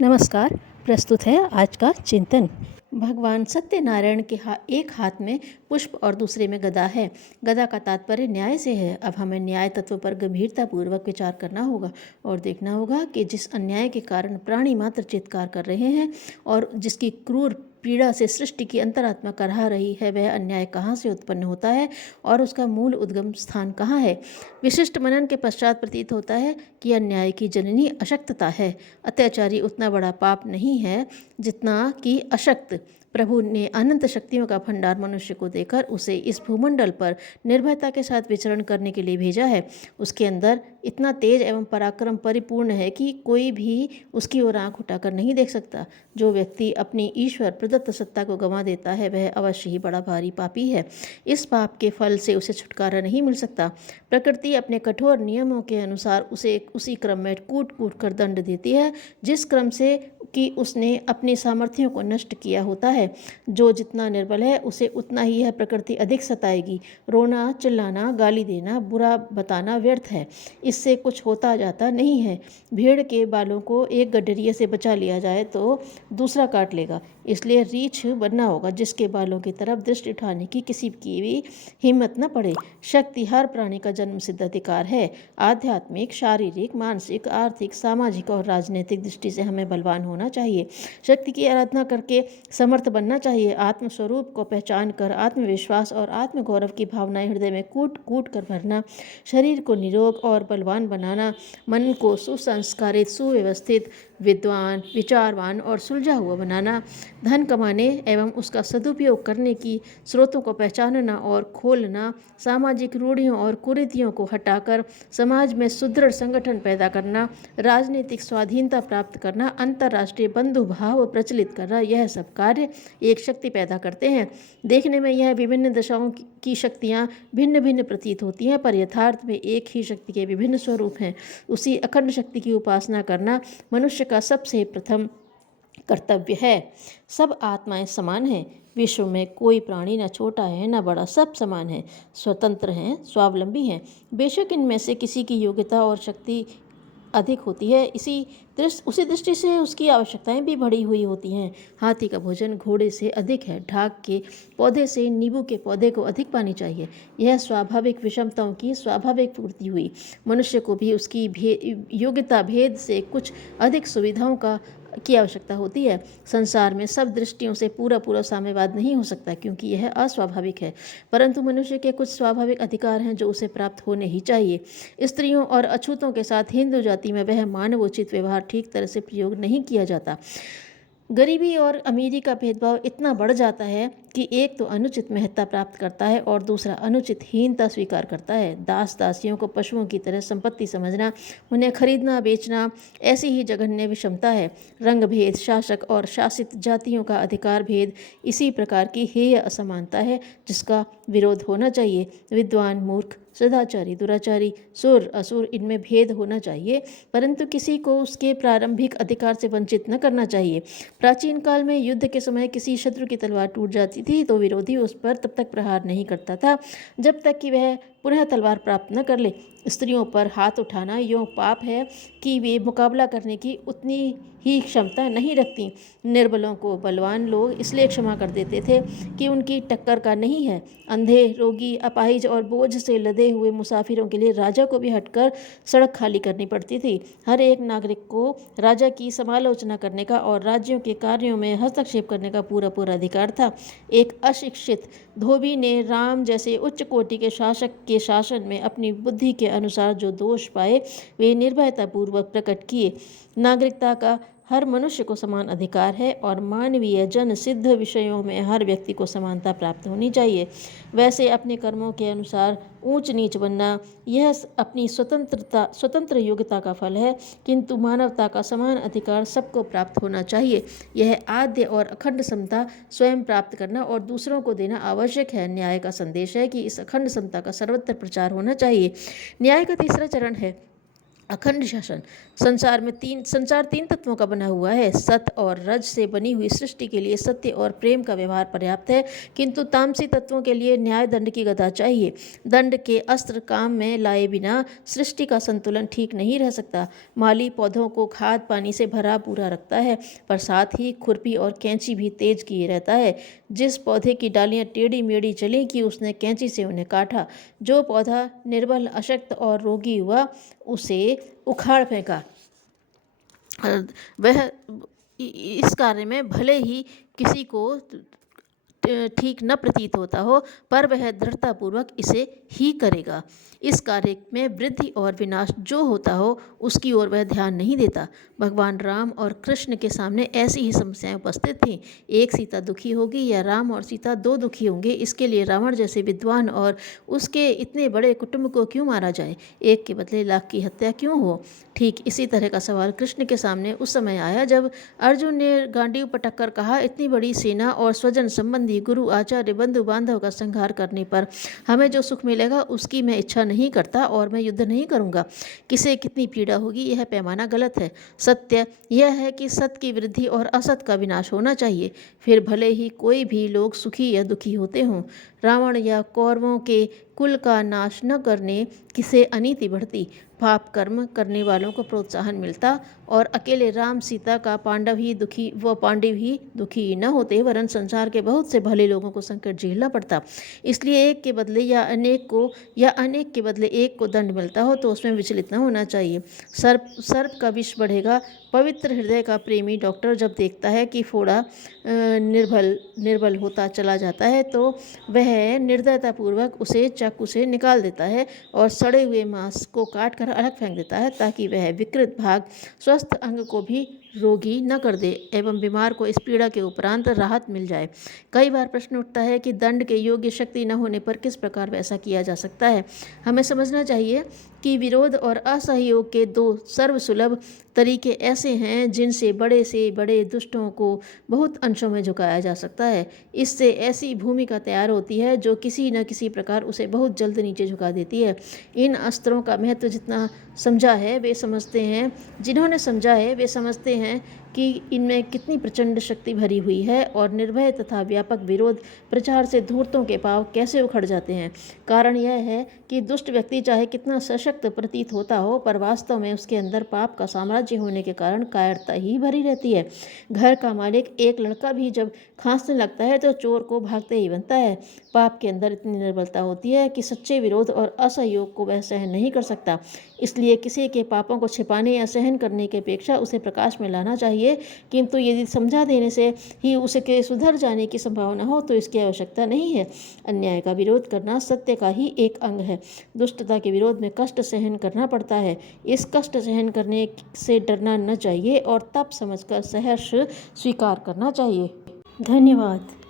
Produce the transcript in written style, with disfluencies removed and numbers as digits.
नमस्कार। प्रस्तुत है आज का चिंतन। भगवान सत्यनारायण के एक हाथ में पुष्प और दूसरे में गदा है। गदा का तात्पर्य न्याय से है। अब हमें न्याय तत्व पर गंभीरतापूर्वक विचार करना होगा और देखना होगा कि जिस अन्याय के कारण प्राणी मात्र चित्कार कर रहे हैं और जिसकी क्रूर पीड़ा से सृष्टि की अंतरात्मा करहा रही है, वह अन्याय कहाँ से उत्पन्न होता है और उसका मूल उद्गम स्थान कहाँ है। विशिष्ट मनन के पश्चात प्रतीत होता है कि अन्याय की जननी अशक्तता है। अत्याचारी उतना बड़ा पाप नहीं है जितना कि अशक्त। प्रभु ने अनंत शक्तियों का भंडार मनुष्य को देकर उसे इस भूमंडल पर निर्भयता के साथ विचरण करने के लिए भेजा है। उसके अंदर इतना तेज एवं पराक्रम परिपूर्ण है कि कोई भी उसकी ओर आंख उठाकर नहीं देख सकता। जो व्यक्ति अपनी ईश्वर प्रदत्त सत्ता को गंवा देता है, वह अवश्य ही बड़ा भारी पापी है। इस पाप के फल से उसे छुटकारा नहीं मिल सकता। प्रकृति अपने कठोर नियमों के अनुसार उसे उसी क्रम में कूट कूट कर दंड देती है, जिस क्रम से कि उसने अपनी सामर्थ्यों को नष्ट किया होता है। जो जितना निर्बल है, उसे उतना ही यह प्रकृति अधिक सताएगी। रोना, चिल्लाना, गाली देना, बुरा बताना व्यर्थ है। इससे कुछ होता जाता नहीं है। भेड़ के बालों को एक गडरिये से बचा लिया जाए तो दूसरा काट लेगा। इसलिए रीछ बनना होगा, जिसके बालों की तरफ दृष्टि उठाने की किसी की भी हिम्मत न पड़े। शक्ति हर प्राणी का जन्म सिद्ध अधिकार है। आध्यात्मिक, शारीरिक, मानसिक, आर्थिक, सामाजिक और राजनीतिक दृष्टि से हमें बलवान होना चाहिए। शक्ति की आराधना करके समर्थ बनना चाहिए। आत्मस्वरूप को पहचान कर आत्मविश्वास और आत्मगौरव की भावनाएं हृदय में कूट कूट कर भरना, शरीर को निरोग और बलवान बनाना, मन को सुसंस्कारित, सुव्यवस्थित, विद्वान, विचारवान और सुलझा हुआ बनाना, धन कमाने एवं उसका सदुपयोग करने की स्रोतों को पहचानना और खोलना, सामाजिक रूढ़ियों और कुरीतियों को हटाकर समाज में सुदृढ़ संगठन पैदा करना, राजनीतिक स्वाधीनता प्राप्त करना, अंतर्राष्ट्रीय बंधु भाव प्रचलित करना, यह सब कार्य एक शक्ति पैदा करते हैं। देखने में यह विभिन्न दशाओं की शक्तियाँ भिन्न भिन्न प्रतीत होती हैं, पर यथार्थ में एक ही शक्ति के विभिन्न स्वरूप हैं। उसी अखंड शक्ति की उपासना करना मनुष्य का सबसे प्रथम कर्तव्य है। सब आत्माएं समान हैं। विश्व में कोई प्राणी न छोटा है न बड़ा, सब समान है, स्वतंत्र हैं, स्वावलंबी हैं। बेशक इनमें से किसी की योग्यता और शक्ति अधिक होती है, उसी दृष्टि से उसकी आवश्यकताएं भी बढ़ी हुई होती हैं। हाथी का भोजन घोड़े से अधिक है, ढाक के पौधे से नींबू के पौधे को अधिक पानी चाहिए। यह स्वाभाविक विषमताओं की स्वाभाविक पूर्ति हुई। मनुष्य को भी उसकी योग्यता भेद से कुछ अधिक सुविधाओं की आवश्यकता होती है। संसार में सब दृष्टियों से पूरा पूरा साम्यवाद नहीं हो सकता, क्योंकि यह अस्वाभाविक है, परंतु मनुष्य के कुछ स्वाभाविक अधिकार हैं जो उसे प्राप्त होने ही चाहिए। स्त्रियों और अछूतों के साथ हिंदू जाति में वह मानवोचित व्यवहार ठीक तरह से प्रयोग नहीं किया जाता। गरीबी और अमीरी का भेदभाव इतना बढ़ जाता है कि एक तो अनुचित महत्ता प्राप्त करता है और दूसरा अनुचित हीनता स्वीकार करता है। दास दासियों को पशुओं की तरह संपत्ति समझना, उन्हें खरीदना बेचना ऐसी ही जघन्य विषमता है। रंग भेद, शासक और शासित जातियों का अधिकार भेद इसी प्रकार की हेय असमानता है जिसका विरोध होना चाहिए। विद्वान मूर्ख, सदाचारी दुराचारी, सुर असुर, इनमें भेद होना चाहिए, परंतु किसी को उसके प्रारंभिक अधिकार से वंचित न करना चाहिए। प्राचीन काल में युद्ध के समय किसी शत्रु की तलवार टूट जाती थी तो विरोधी उस पर तब तक प्रहार नहीं करता था जब तक कि वह पुनः तलवार प्राप्त न कर ले। स्त्रियों पर हाथ उठाना यों पाप है कि वे मुकाबला करने की उतनी ही क्षमता नहीं रखती। निर्बलों को बलवान लोग इसलिए क्षमा कर देते थे कि उनकी टक्कर का नहीं है। अंधे, रोगी, अपाहिज और बोझ से लदे हुए मुसाफिरों के लिए राजा को भी हटकर सड़क खाली करनी पड़ती थी। हर एक नागरिक को राजा की समालोचना करने का और राज्यों के कार्यों में हस्तक्षेप करने का पूरा पूरा अधिकार था। एक अशिक्षित धोबी ने राम जैसे उच्च कोटि के शासक के शासन में अपनी बुद्धि के अनुसार जो दोष पाए वे निर्भयतापूर्वक प्रकट किए। नागरिकता का हर मनुष्य को समान अधिकार है और मानवीय जन सिद्ध विषयों में हर व्यक्ति को समानता प्राप्त होनी चाहिए। वैसे अपने कर्मों के अनुसार ऊंच नीच बनना यह अपनी स्वतंत्र योग्यता का फल है, किंतु मानवता का समान अधिकार सबको प्राप्त होना चाहिए। यह आद्य और अखंड समता स्वयं प्राप्त करना और दूसरों को देना आवश्यक है। न्याय का संदेश है कि इस अखंड समता का सर्वत्र प्रचार होना चाहिए। न्याय का तीसरा चरण है अखंड शासन। संसार तीन तत्वों का बना हुआ है। सत और रज से बनी हुई सृष्टि के लिए सत्य और प्रेम का व्यवहार पर्याप्त है, किंतु तामसी तत्वों के लिए न्याय दंड की गदा चाहिए। दंड के अस्त्र काम में लाए बिना सृष्टि का संतुलन ठीक नहीं रह सकता। माली पौधों को खाद पानी से भरा पूरा रखता है, पर साथ ही खुरपी और कैंची भी तेज किए रहता है। जिस पौधे की डालियां टेढ़ी मेढ़ी चली कि उसने कैंची से उन्हें काटा। जो पौधा निर्बल, अशक्त और रोगी हुआ, उसे उखाड़ फेंका। वह इस कार्य में भले ही किसी को ठीक न प्रतीत होता हो, पर वह दृढ़तापूर्वक इसे ही करेगा। इस कार्य में वृद्धि और विनाश जो होता हो, उसकी ओर वह ध्यान नहीं देता। भगवान राम और कृष्ण के सामने ऐसी ही समस्याएं उपस्थित थीं। एक सीता दुखी होगी या राम और सीता दो दुखी होंगे, इसके लिए रावण जैसे विद्वान और उसके इतने बड़े कुटुंब को क्यों मारा जाए? एक के बदले लाख की हत्या क्यों हो? ठीक इसी तरह का सवाल कृष्ण के सामने उस समय आया जब अर्जुन ने गांडीव पटक कर कहा, इतनी बड़ी सेना और स्वजन संबंधी गुरु आचार्य बंधु बांधव का संहार करने पर हमें जो सुख मिलेगा उसकी मैं इच्छा नहीं करता और मैं युद्ध नहीं करूंगा। किसे कितनी पीड़ा होगी, यह पैमाना गलत है। सत्य यह है कि सत्य की वृद्धि और असत का विनाश होना चाहिए, फिर भले ही कोई भी लोग सुखी या दुखी होते हों। रावण या कौरवों के कुल का नाश न करने किसे अनीति बढ़ती, पाप कर्म करने वालों को प्रोत्साहन मिलता और अकेले राम सीता का पांडव ही दुखी न होते, वरन संसार के बहुत से भले लोगों को संकट झेलना पड़ता। इसलिए एक के बदले या अनेक के बदले एक को दंड मिलता हो तो उसमें विचलित न होना चाहिए। सर्प का विष बढ़ेगा। पवित्र हृदय का प्रेमी डॉक्टर जब देखता है कि फोड़ा निर्बल होता चला जाता है तो वह निर्दयतापूर्वक उसे चाकू से निकाल देता है और सड़े हुए मांस को काट कर अलग फेंक देता है, ताकि वह विकृत भाग स्वस्थ अंग को भी रोगी न कर दे एवं बीमार को इस पीड़ा के उपरांत राहत मिल जाए। कई बार प्रश्न उठता है कि दंड के योग्य शक्ति न होने पर किस प्रकार वैसा किया जा सकता है। हमें समझना चाहिए कि विरोध और असहयोग के दो सर्वसुलभ तरीके ऐसे हैं जिनसे बड़े दुष्टों को बहुत अंशों में झुकाया जा सकता है। इससे ऐसी भूमिका तैयार होती है जो किसी न किसी प्रकार उसे बहुत जल्द नीचे झुका देती है। इन अस्त्रों का महत्व जिन्होंने समझा है वे समझते हैं कि इनमें कितनी प्रचंड शक्ति भरी हुई है और निर्भय तथा व्यापक विरोध प्रचार से धूर्तों के पांव कैसे उखड़ जाते हैं। कारण यह है कि दुष्ट व्यक्ति चाहे कितना सशक्त प्रतीत होता हो, पर वास्तव में उसके अंदर पाप का साम्राज्य होने के कारण कायरता ही भरी रहती है। घर का मालिक एक लड़का भी जब खांसने लगता है तो चोर को भागते ही बनता है। पाप के अंदर इतनी निर्बलता होती है कि सच्चे विरोध और असहयोग को वह सहन नहीं कर सकता। इसलिए किसी के पापों को छिपाने या सहन करने की अपेक्षा उसे प्रकाश में लाना चाहिए, किंतु यदि समझा देने से ही उसके सुधर जाने की संभावना हो तो इसकी आवश्यकता नहीं है। अन्याय का विरोध करना सत्य का ही एक अंग है। दुष्टता के विरोध में कष्ट सहन करना पड़ता है। इस कष्ट सहन करने से डरना न चाहिए और तप समझकर सहर्ष स्वीकार करना चाहिए। धन्यवाद।